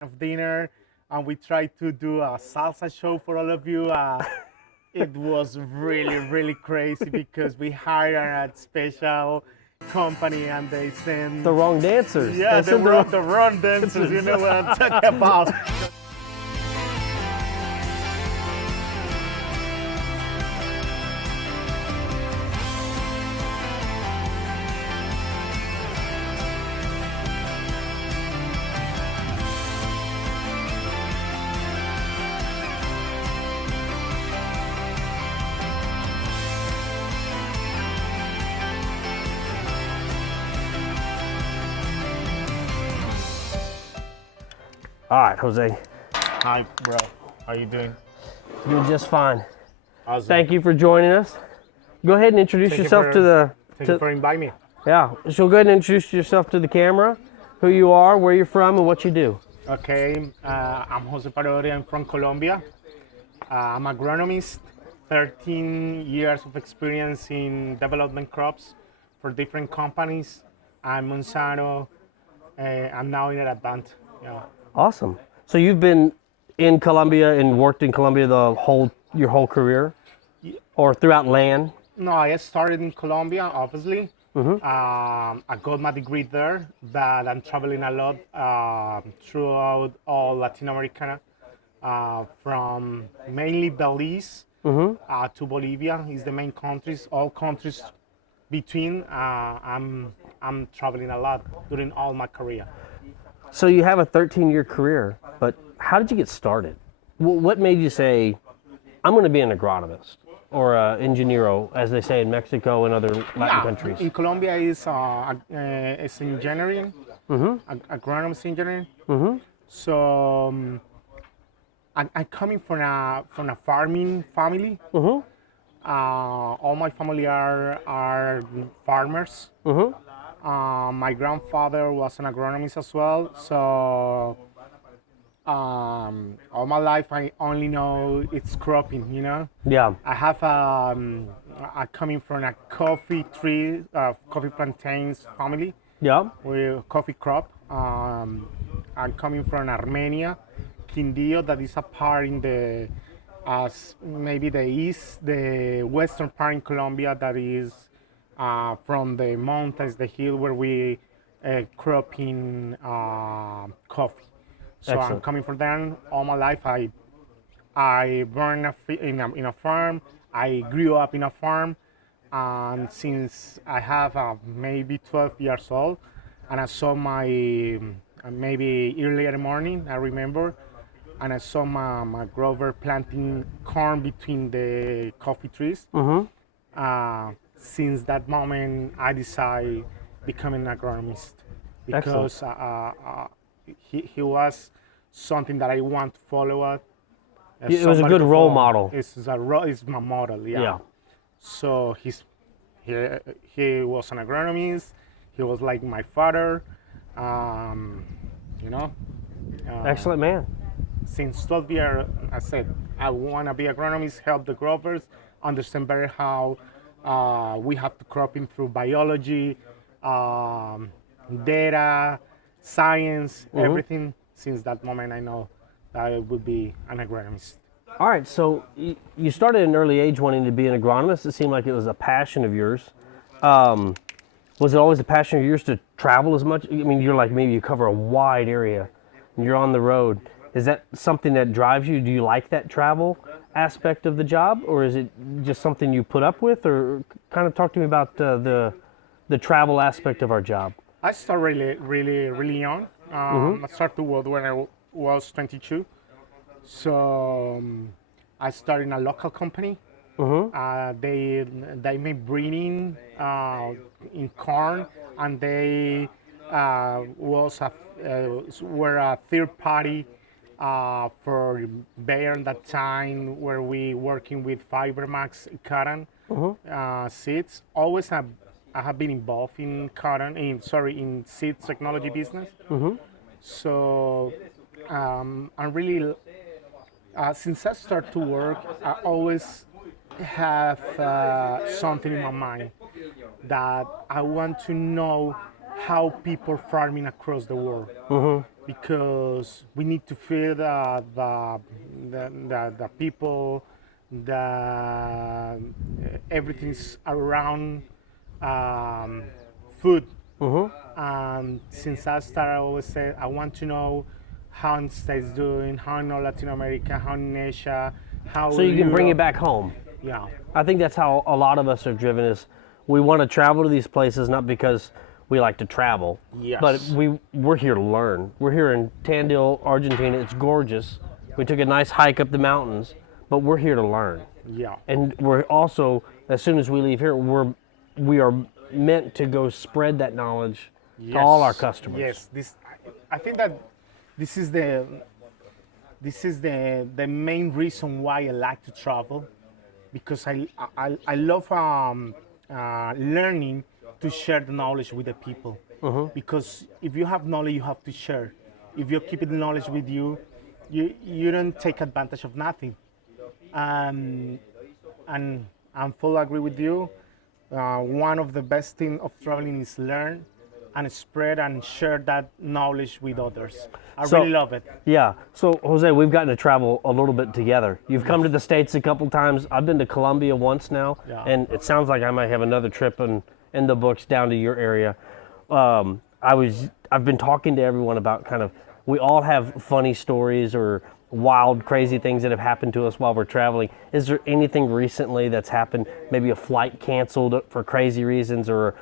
of dinner, and we tried to do a salsa show for all of you. It was really crazy because we hired a special company and they The sent, wrong dancers. yeah, They sent the wrong the wrong dancers. You know what I'm talking about. All right, Jose, Hi, bro. How you doing? doing just fine. Awesome. Thank you for joining us. Go ahead and introduce yourself to the. Thank you for inviting me. Yeah, so go ahead and introduce yourself to the camera, who you are, where you're from, and what you do. Okay, I'm Jose Parodi. I'm from Colombia. I'm agronomist, 13 years of experience in development crops for different companies. I'm Monsanto. I'm now in Advanta. Yeah. Awesome. So you've been in Colombia and worked in Colombia your whole career, or throughout land? No, I started in Colombia, obviously. I got my degree there, but I'm traveling a lot throughout all Latin America, from mainly Belize to Bolivia is the main countries. All countries between. I'm traveling a lot during all my career. So you have a 13-year career, but how did you get started? What made you say, I'm going to be an agronomist or an ingeniero, as they say in Mexico and other Latin countries? In Colombia is engineering, agronomist engineering. So I'm coming from a farming family. All my family are farmers. My grandfather was an agronomist as well. So all my life I only know it's cropping. You know. Yeah. I have I coming from a coffee tree, coffee plantains family Yeah. with coffee crop. I'm coming from Armenia, Quindío, that is a part in the maybe the western part in Colombia that is from the mountains, the hill where we cropping coffee. So I'm Excellent. coming from there. All my life I born in a farm. I grew up in a farm, and since I have maybe 12 years old, and I saw my maybe earlier morning, I remember, and I saw my grower planting corn between the coffee trees. Since that moment, I decided becoming an agronomist because he was something that I want to follow up. It was a good role model. It's my model, yeah. Yeah. So he was an agronomist. He was like my father, you know. Excellent man. Since 12 years, I said I want to be agronomist, help the growers understand better how we have to cropping through biology, data, science, everything. Since that moment, I know that I would be an agronomist. All right, so you started at an early age wanting to be an agronomist. It seemed like it was a passion of yours. Was it always a passion of yours to travel as much? I mean, you're like, maybe you cover a wide area and you're on the road. Is that something that drives you? Do you like that travel aspect of the job, or is it just something you put up with? Or kind of talk to me about the travel aspect of our job. I started really young. I started to work when I was 22. So I started in a local company. They made breeding in corn, and they were a third party for Bayer at that time, where we working with Fibermax cotton seeds. I have been involved in in seeds technology business. So I'm really since I start to work, I always have something in my mind that I want to know how people farming across the world. because we need to feed the people, the everything's around food. Since I started, I always say I want to know how in States doing, how in Latin America, how in Asia, how So you can bring it Europe. back home. Yeah. I think that's how a lot of us are driven is we want to travel to these places not because we like to travel, Yes. but we're here to learn. We're here in Tandil, Argentina. It's gorgeous. We took a nice hike up the mountains, but we're here to learn. Yeah. And we're also, as soon as we leave here, we are meant to go spread that knowledge to all our customers. Yes, I think that this is the main reason why I like to travel, because I love learning to share the knowledge with the people. Because if you have knowledge, you have to share. If you keep the knowledge with you, you don't take advantage of nothing. And I'm full agree with you. One of the best things of traveling is learn and spread and share that knowledge with others. I So- really love it. Yeah. So Jose, we've gotten to travel a little bit together. You've come to the States a couple times. I've been to Colombia once now, Yeah. and it sounds like I might have another trip in the books down to your area. I've been talking to everyone about kind of we all have funny stories or wild, crazy things that have happened to us while we're traveling. Is there anything recently that's happened? Maybe a flight canceled for crazy reasons, or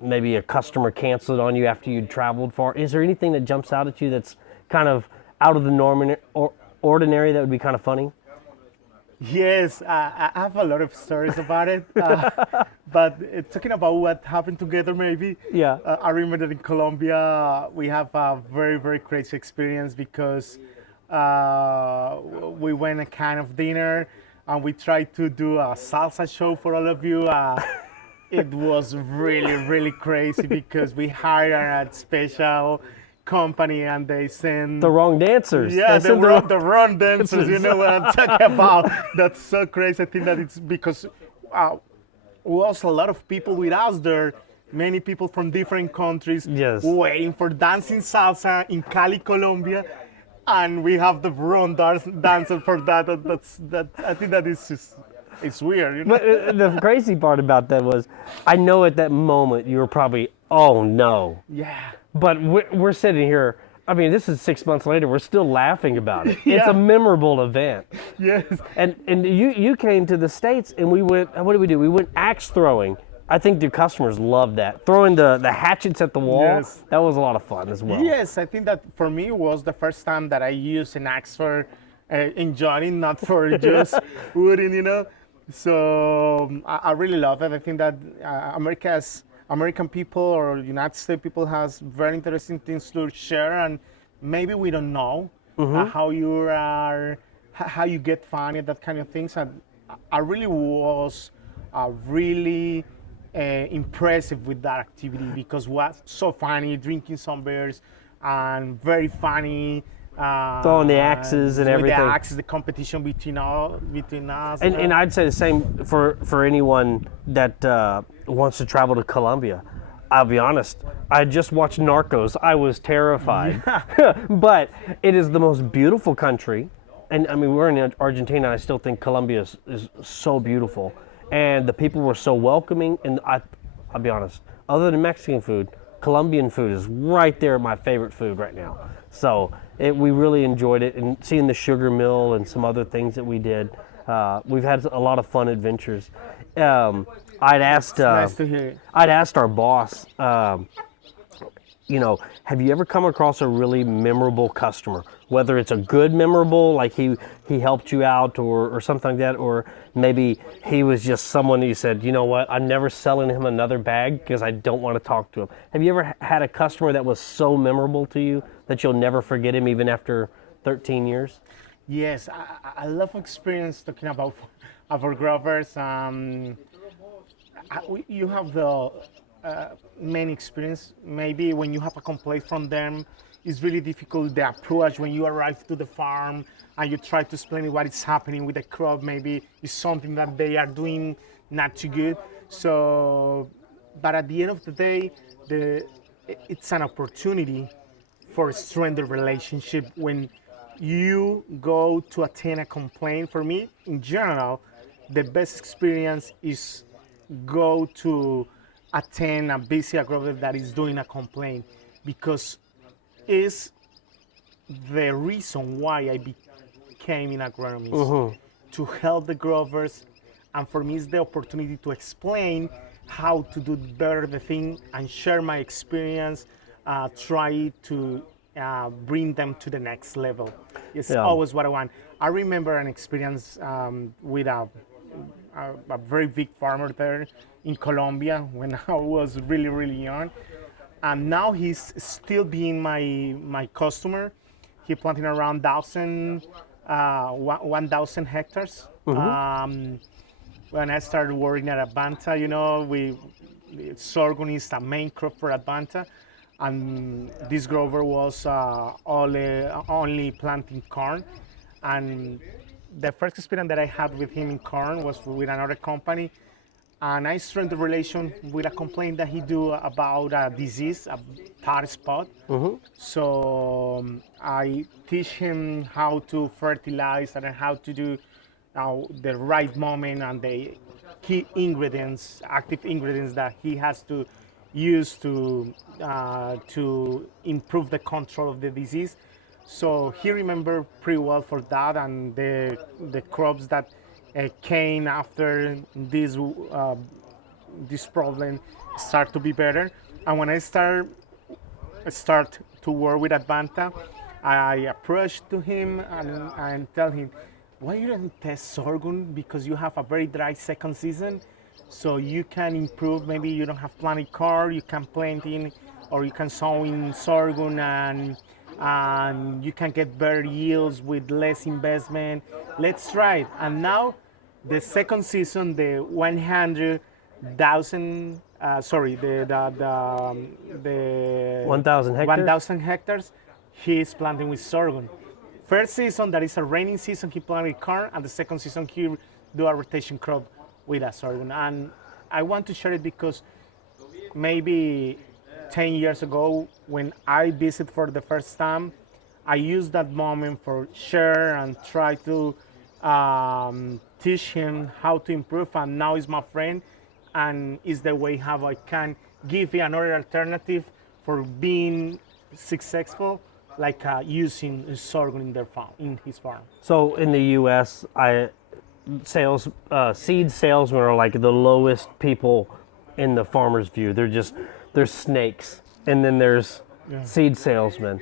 maybe a customer canceled on you after you'd traveled far. Is there anything that jumps out at you that's kind of out of the norm or ordinary that would be kind of funny? Yes, I have a lot of stories about it. But talking about what happened together, maybe. Yeah. I remember that in Colombia, we have a very, very crazy experience because we went a kind of dinner and we tried to do a salsa show for all of you. It was really, really crazy because we hired a special company and they sent The wrong dancers. yeah, They the sent the wrong, the wrong dancers. You know what I'm talking about? That's so crazy. I think that it's because was a lot of people with us there. Many people from different countries Yes. waiting for dancing salsa in Cali, Colombia, and we have the wrong dancer for that. That I think that is just it's weird. You know? But the crazy part about that was, I know at that moment you were probably, oh no. Yeah. But we're sitting here. I mean, this is 6 months later. We're still laughing about it. It's Yeah. a memorable event. Yes. And you came to the States and we went. What did we do? We went axe throwing. I think the customers loved that. Throwing the hatchets at the wall. Yes. That was a lot of fun as well. Yes, I think that for me was the first time that I used an axe for enjoying, not for just wooden, you know. So I really love it. I think that American people or United States people has very interesting things to share, and maybe we don't know how how you get funny, that kind of things. And I really was really impressive with that activity because it was so funny, drinking some beers and very funny. Throwing the axes and with everything. The axes, the competition between us. And I'd say the same for anyone that wants to travel to Colombia. I'll be honest, I just watched Narcos. I was terrified. But it is the most beautiful country. And I mean, we're in Argentina. I still think Colombia is so beautiful. And the people were so welcoming. And I'll be honest, other than Mexican food, Colombian food is right there my favorite food right now. So we really enjoyed it, and seeing the sugar mill and some other things that we did. We've had a lot of fun adventures. I'd asked Nice to hear it. I'd asked our boss, you know, have you ever come across a really memorable customer? Whether it's a good memorable, like he helped you out or something like that, or maybe he was just someone you said, you know what, I'm never selling him another bag because I don't want to talk to him. Have you ever had a customer that was so memorable to you that you'll never forget him even after 13 years? Yes, I love experience talking about our growers. You have the many experience. Maybe when you have a complaint from them, it's really difficult the approach when you arrive to the farm and you try to explain what is happening with the crop. Maybe it's something that they are doing not too good. So, but at the end of the day, it's an opportunity for strengthen the relationship. When you go to attend a complaint, for me in general, the best experience is go to attend a busy agrovet that is doing a complaint, because it's the reason why I became an agronomist, to help the growers, and for me it's the opportunity to explain how to do better the thing and share my experience, try to bring them to the next level. It's Yeah. always what I want. I remember an experience with a very big farmer there in Colombia when I was really, really young. And now he's still being my customer. He planting around 1,000 hectares. When I started working at Advanta, sorghum is the main crop for Advanta, and this grower was only planting corn. And the first experience that I had with him in corn was with another company, and I strengthened the relation with a complaint that he do about a disease, a pot spot. So I teach him how to fertilize and how to do the right moment and the key ingredients, active ingredients that he has to use to improve the control of the disease. So he remembered pretty well for that, and the crops that came after this problem start to be better. And when I start to work with Advanta, I approached to him and tell him, why you don't test sorghum, because you have a very dry second season, so you can improve. Maybe you don't have planted corn, you can plant in, or you can sow in sorghum, and you can get better yields with less investment. Let's try it. And now the second season, the 100,000 the 1,000 hectares. 1,000 hectares, he is planting with sorghum. First season, that is a rainy season, he planted corn, and the second season he do a rotation crop with a sorghum. And I want to share it because maybe 10 years ago, when I visit for the first time, I used that moment for share and try to teach him how to improve, and now he's my friend, and is the way how I can give you another alternative for being successful, like using sorghum in their farm, in his farm. So in the U.S., seed salesmen are like the lowest people in the farmer's view. There's snakes, and then there's seed salesmen.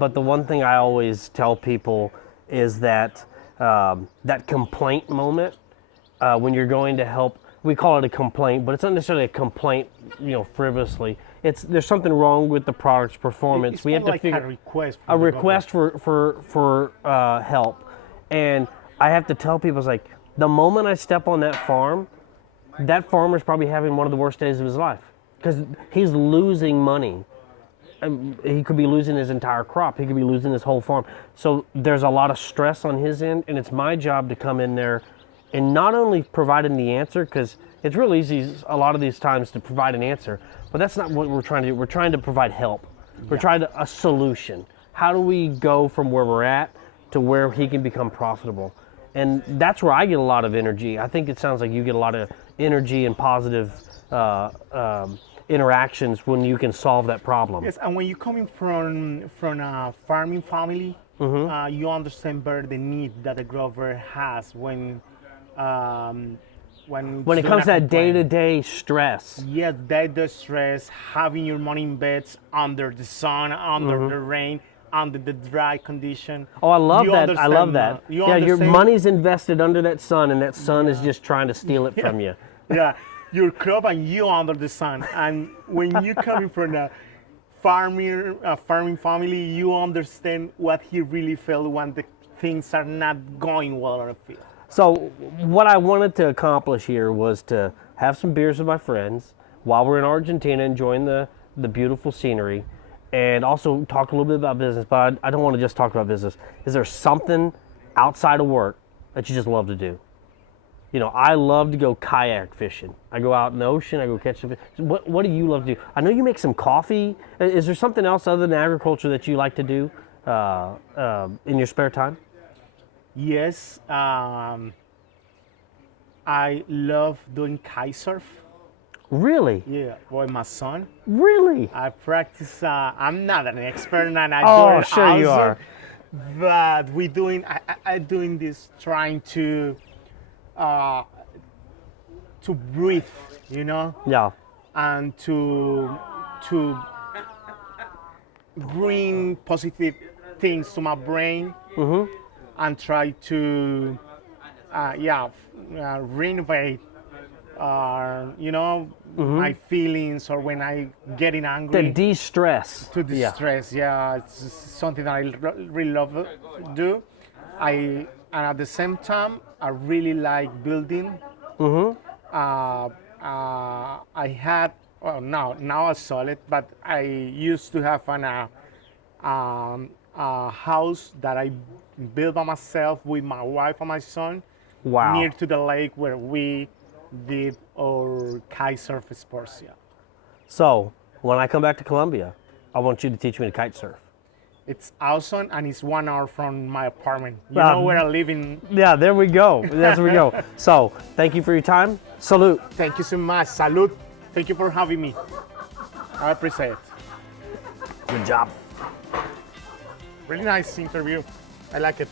But the one thing I always tell people is that that complaint moment, when you're going to help, we call it a complaint, but it's not necessarily a complaint, frivolously. There's something wrong with the product's performance. It's We have to like figure a request. a request for help, and I have to tell people, it's like, the moment I step on that farmer's probably having one of the worst days of his life, because he's losing money. He could be losing his entire crop. He could be losing his whole farm. So there's a lot of stress on his end, and it's my job to come in there and not only provide him the answer, because it's real easy a lot of these times to provide an answer, but that's not what we're trying to do. We're trying to provide help. We're trying to a solution. How do we go from where we're at to where he can become profitable? And that's where I get a lot of energy. I think it sounds like you get a lot of energy and positive interactions when you can solve that problem. Yes, and when you're coming from a farming family, you understand better the need that the grower has when When it comes to that day-to-day stress. Yes, day-to-day stress, having your money in beds under the sun, under the rain, under the dry condition. Oh, I love You that. I love understand that. You Yeah, your understand- money's invested under that sun, and that sun is just trying to steal it from you. Yeah, your crop and you under the sun. And when you coming from a farming family, you understand what he really felt when the things are not going well on the field. So what I wanted to accomplish here was to have some beers with my friends while we're in Argentina, enjoying the beautiful scenery, and also talk a little bit about business. But I don't want to just talk about business. Is there something outside of work that you just love to do? You know, I love to go kayak fishing. I go out in the ocean. I go catch some fish. What do you love to do? I know you make some coffee. Is there something else other than agriculture that you like to do in your spare time? Yes, I love doing kite surf. Really? Yeah, with my son. Really? I practice. I'm not an expert, and I Oh, do it sure you also, are. but we doing. I doing this trying uh, to breathe, you know, Yeah. and to bring positive things to my brain and try to renovate you know, my feelings, or when I getting To angry, de-stress. to Yeah. distress. Yeah, it's something that I really love to do. And at the same time, I really like building. I had, well, now I sold it, but I used to have a house that I built by myself with my wife and my son, Wow. near to the lake where we did our kite surf sports. Yeah, So when I come back to Colombia, I want you to teach me to kite surf. it's awesome, and it's 1 hour from my apartment. You Wow. know where I live in. Yeah, there we go. That's where we go. So thank you for your time. Salute. Thank you so much. Salud. Thank you for having me. I appreciate it. Good job. Really nice interview. I like it.